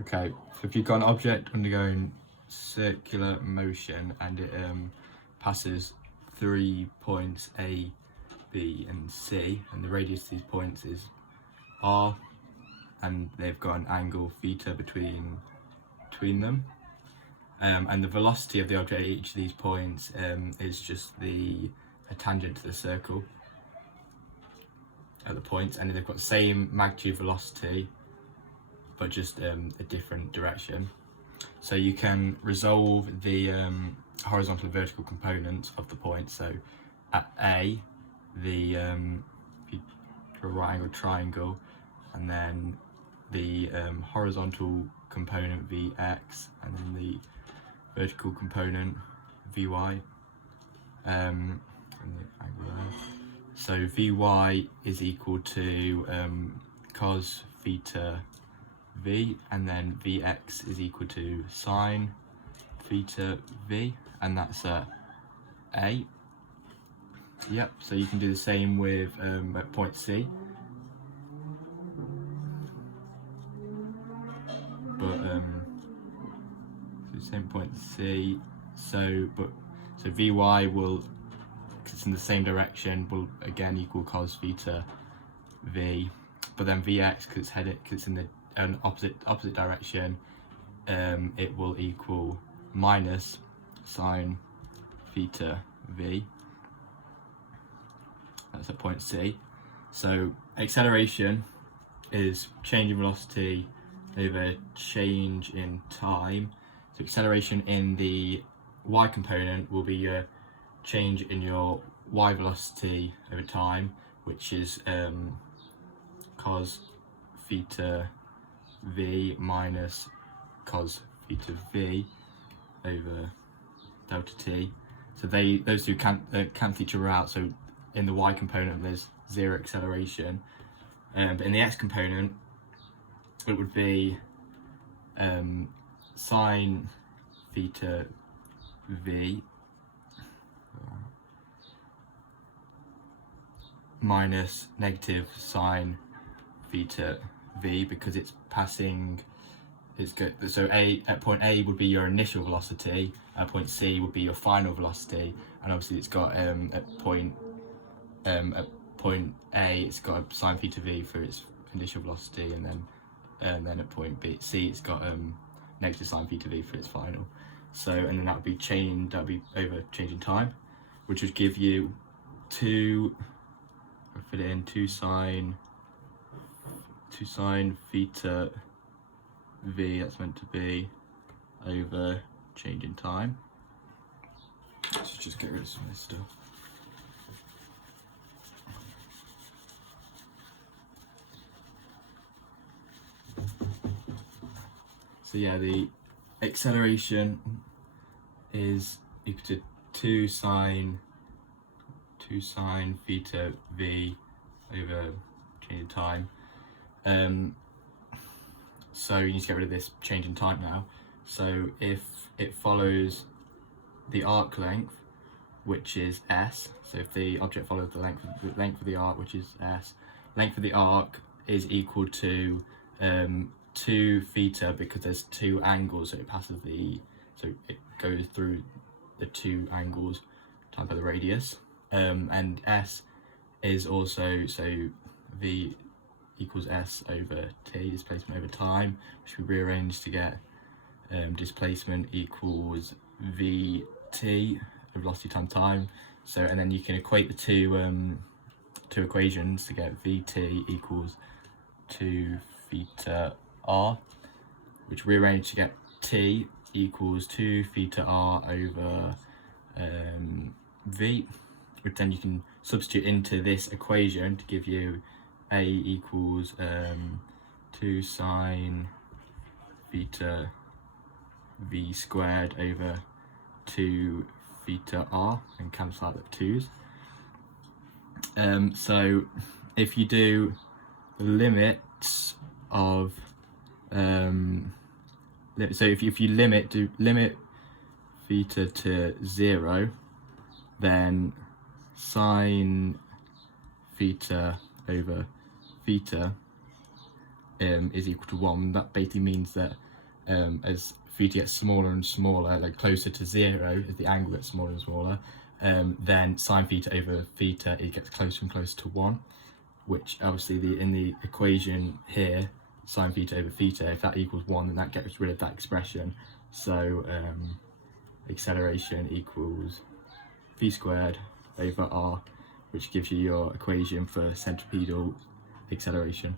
Okay, so if you've got an object undergoing circular motion and it passes 3 points A, B and C, and the radius of these points is R, and they've got an angle theta between them, and the velocity of the object at each of these points is just a tangent to the circle at the points, and they've got the same magnitude velocity but just a different direction. So you can resolve the horizontal and vertical components of the point. So at A, if you draw a right angled triangle, and then the horizontal component Vx, and then the vertical component Vy, and the angle there. So Vy is equal to cos theta V, and then Vx is equal to sine theta V, and that's at A. Yep, so you can do the same with at point C. But so same point C. So Vy will, because it's in the same direction, will again equal cos theta V. But then Vx, because it's in the opposite direction, it will equal minus sine theta V. That's at point C. So acceleration is change in velocity over change in time. So acceleration in the y component will be your change in your y velocity over time, which is cos theta V minus cos theta V over delta t. So those two cancel each other out. So in the y component there's zero acceleration, but in the x component it would be sine theta V minus negative sine theta V, because it's passing, so at point A would be your initial velocity, at point C would be your final velocity, and obviously it's got at point A it's got a sine theta V for its initial velocity, and then at point C it's got negative sine theta V for its final. So, and then that would be over change in time, which would give you two sine theta V, that's meant to be, over change in time. Let's just get rid of some of this stuff. So yeah, the acceleration is equal to 2 sine theta V over change in time. So you need to get rid of this change in time now. So if it follows the arc length, which is s, so if the object follows the length of the arc, which is s, length of the arc is equal to 2 theta, because there's two angles, so it goes through the two angles times by the radius, and s is also, so v equals s over t, displacement over time, which we rearrange to get displacement equals vt, velocity times time. So, and then you can equate the two equations to get vt equals 2 theta r, which rearrange to get t equals 2 theta r over v, which then you can substitute into this equation to give you a equals 2 sine theta v squared over 2 theta r, and cancel out the 2's. So if you do the limits of so if you limit theta to 0, then sine theta over theta is equal to 1, that basically means that as theta gets smaller and smaller, like closer to 0, as the angle gets smaller and smaller, then sine theta over theta, it gets closer and closer to 1, which obviously in the equation here, sine theta over theta, if that equals 1, then that gets rid of that expression. So acceleration equals v squared over r, which gives you your equation for centripetal acceleration.